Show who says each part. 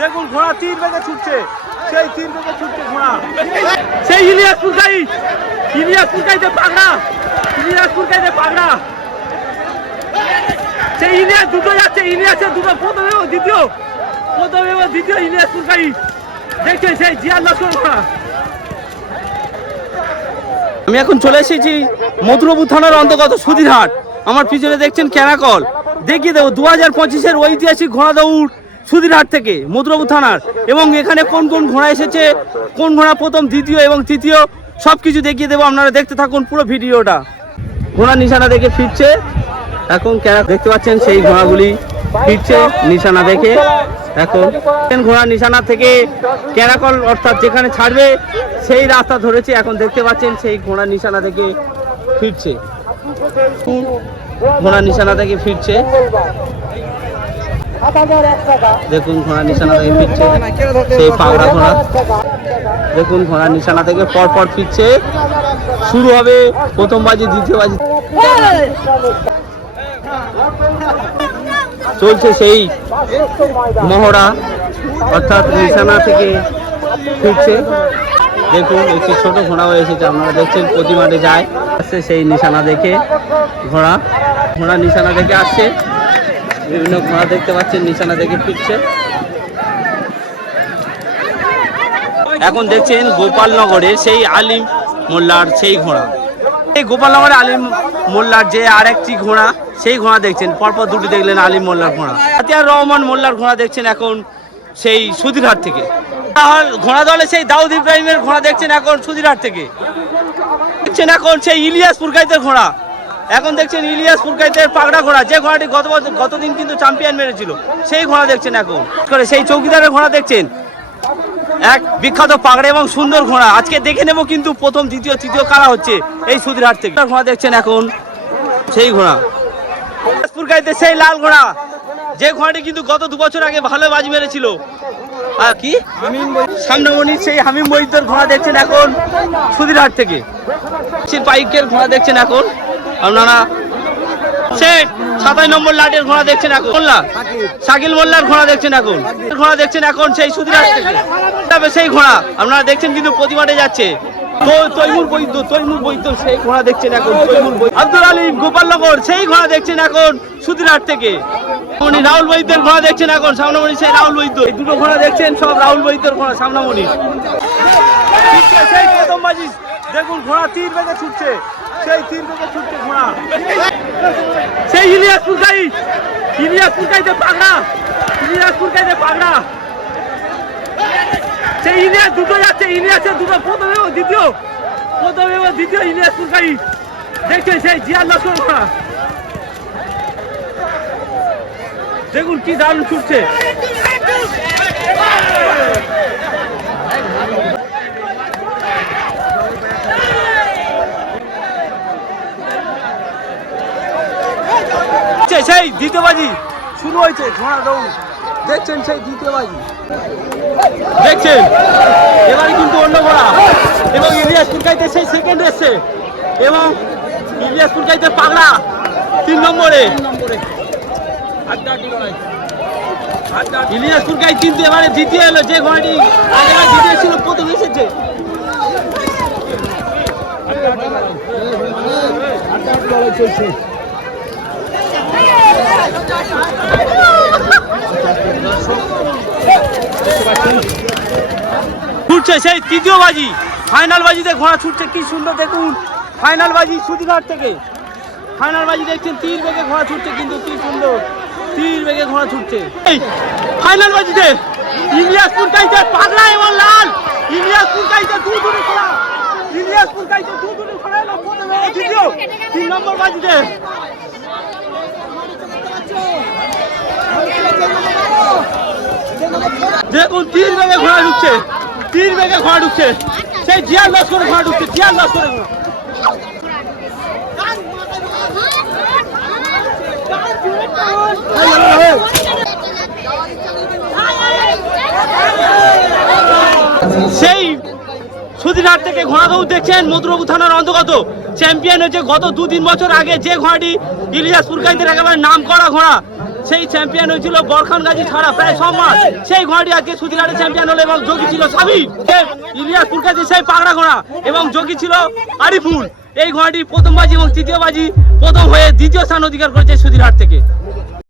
Speaker 1: দেখুন ঘোড়া তীর বেগে ছুটছে। সেই তীর বেগে ছুটছে ঘোড়া। সেই ইলিয়াস ইলিয়াস পাগড়া ইলিয়াস পাগড়া। সেই ইলিয়াস দুটো যাচ্ছে, ইলিয়াসের দুটো দ্বিতীয় দ্বিতীয় ইলিয়াস সেই লস্কর ঘোড়া আমি এখন চলে এসেছি মধুরপুর থানার অন্তর্গত সুধীরহাট। আমার পিছনে দেখছেন ক্যানাকল দেখিয়ে দেবো, দু হাজার পঁচিশের ঐতিহাসিক ঘোড়া দৌড় সুধীরহাট থেকে মধুরপুর থানার। এবং এখানে কোন কোন ঘোড়া এসেছে, কোন ঘোড়া প্রথম, দ্বিতীয় এবং তৃতীয় সব কিছু দেখিয়ে দেবো। আপনারা দেখতে থাকুন পুরো ভিডিওটা। ঘোড়া নিশানা দেখে ফিরছে। এখন দেখতে পাচ্ছেন সেই ঘোড়াগুলি ফিরছে নিশানা দেখে। এখন ঘোড়া নিশানা থেকে ক্যারাকল অর্থাৎ যেখানে ছাড়বে, সেই রাস্তা ধরেছে। এখন দেখতে পাচ্ছেন সেই ঘোড়া নিশানা থেকে ফিরছে। ঘোড়া নিশানা থেকে ফিরছে। দেখুন ঘোড়া নিশানা থেকে ফিরছে। সেই পাগড়া ঘোড়া। দেখুন ঘোড়া নিশানা থেকে পর পর ফিরছে। শুরু হবে প্রথম বাজি, দ্বিতীয় বাজি। চলছে সেই মহড়া, অর্থাৎ নিশানা থেকে ফিরছে। দেখুন, একটি ছোট ঘোড়াও এসেছে। আপনারা দেখছেন প্রতি মাঠে যায়। আসছে সেই নিশানা দেখে ঘোড়া। ঘোড়া নিশানা দেখে আসছে। বিভিন্ন ঘোড়া দেখতে পাচ্ছেন, নিশানা দেখে ফিরছে। এখন দেখছেন গোপালনগরে সেই আলিম মোল্লার সেই ঘোড়া। এই গোপালনগরে আলিম মোল্লার যে আরেকটি ঘোড়া, সেই ঘোড়া দেখছেন। পরপর দুটি দেখলেন আলিম মোল্লার ঘোড়া। আতিয়ার রহমান মোল্লার ঘোড়া দেখছেন এখন সেই সুধীরহাট থেকে। ঘোড়া দলে সেই দাউদ ইব্রাহিমের ঘোড়া দেখছেন এখন সুধীরহাট থেকে। দেখছেন এখন সেই ইলিয়াস পুরকাইতের ঘোড়া। এখন দেখছেন ইলিয়াস পুরকাইতের পাগড়া ঘোড়া যে ঘোড়াটি গত বছর গতদিন কিন্তু চ্যাম্পিয়ন মেরেছিল সেই ঘোড়া দেখছেন এখন। করে সেই চৌকিদারের ঘোড়া দেখছেন। এক বিখ্যাত পাগড়া এবং সুন্দর ঘোড়া। আজকে দেখে নেব কিন্তু প্রথম দ্বিতীয় তৃতীয় কারা হচ্ছে এই সুধীরহাট থেকে। ঘোড়া দেখছেন এখন সেই ঘোড়া। পুরকাইতে সেই লাল ঘোড়া। যে ঘোড়াটি কিন্তু গত দু বছর আগে ভালো বাজ মেরেছিল। আর কি? সামনামণি সেই হামিম বৈদ্যর ঘোড়া দেখছেন এখন সুধীরহাট থেকে। সেই পাইকের ঘোড়া দেখছেন এখন। আপনারা সে সাতাশ নম্বর লাটের ঘোড়া দেখছেন এখন মোল্লা শাকিল মোল্লার ঘোড়া দেখছেন এখন। ঘোড়া দেখছেন এখন সেই সুধীরহাট থেকে। তবে সেই ঘোড়া, আপনারা দেখছেন কিন্তু প্রতিমাটে যাচ্ছে। তৈমুর বৈদ্য তৈমুর বৈদ্য সেই ঘোড়া দেখছেন এখন, তৈমুর আব্দুল আলিম গোপালনগর, সেই ঘোড়া দেখছেন এখন সুধীরহাট থেকে। উনি রাহুল বৈদ্যের ঘোড়া দেখছেন এখন, সামনামণি সেই রাহুল বৈদ্য। এই দুটো ঘোড়া দেখছেন, সব রাহুল বৈদ্যের ঘোড়া, সামনামণি। দেখুন, ঘোড়া তীর বেগে ছুটছে। সেই বেগে ছুটছে ঘোড়া সেই ইলিয়াস পুরকাই ইলিয়াস পুরকাইতে পাগড়া, ইলিয়াস পুরকাইতে পাগড়া। সেই ইলিয়াস দুটো যাচ্ছে, ইলিয়াসের দুটো প্রথম দ্বিতীয় প্রথম দ্বিতীয় ইলিয়াস পুরকাই দেখছেন সেই জিয়ার লস্কর ঘোড়া দেখুন কি দারুণ ছুটছে। হচ্ছে সেই দ্বিতীয় বাজি শুরু হয়েছে ঘোড়া দৌড় দেখছেন সেই দ্বিতীয় বাজি দেখছেন? এবারে কিন্তু অন্য ঘোড়া। এবং ইলিয়াস পুরকাইতে সেই সেকেন্ড এসছে। এবং ইলিয়াস পুরকাইতে পাগড়া তিন নম্বরে। ইলিয়াস পুরকাই কিন্তু এবারে দ্বিতীয় এলো যে ঘোড়াটি আগেবার দ্বিতীয় ছিল প্রথম এসেছে। ছুটছে সেই তৃতীয় বাজি। ফাইনাল বাজিতে ঘোড়া ছুটছে, কি সুন্দর দেখুন। ফাইনাল বাজি সুদিঘাট থেকে। ফাইনাল বাজি দেখছেন, তীর বেগে ঘোড়া ছুটছে, কিন্তু কি সুন্দর। তীর বেগে ঘোড়া ছুটছে। এই ফাইনাল বাজিতে ইলিয়াসপুর কাইতে পাগলা এবং লাল। ইলিয়াসপুর কাইতে দু দুটো ঘোড়া ইলিয়াসপুর কাইতে দু এবং দ্বিতীয়, তিন নম্বর বাজিতে দেখুন তীর বেগে ঘোড়া ঢুকছে। তীর বেগে ঘোড়া ঢুকছে। সেই জিয়ার লস করে ঘোড়া ঢুকছে, জিয়ার লস করে সেই সুদিনহাট থেকে ঘোড়া দৌড় দেখছেন মধুরবাবু থানার অন্তর্গত। চ্যাম্পিয়ন হয়েছে গত দু তিন বছর আগে যে ঘোড়াটি ইলিয়াস পুরকাইদের একেবারে নাম করা ঘোড়া। সেই চ্যাম্পিয়ন হয়েছিল বরখান গাজী ছাড়া, প্রায় সব মাস সেই ঘোড়াটি আজকে সুতিরাটে চ্যাম্পিয়ন হলো এবং যোগী ছিল সাবির। ইলিয়াসপুর কাছে সেই পাগড়া ঘোড়া। এবং যোগী ছিল আরিফুল। এই ঘোড়াটি প্রথম বাজি এবং তৃতীয় বাজি প্রথম হয়ে দ্বিতীয় স্থান অধিকার করেছে সুতিরহাট থেকে।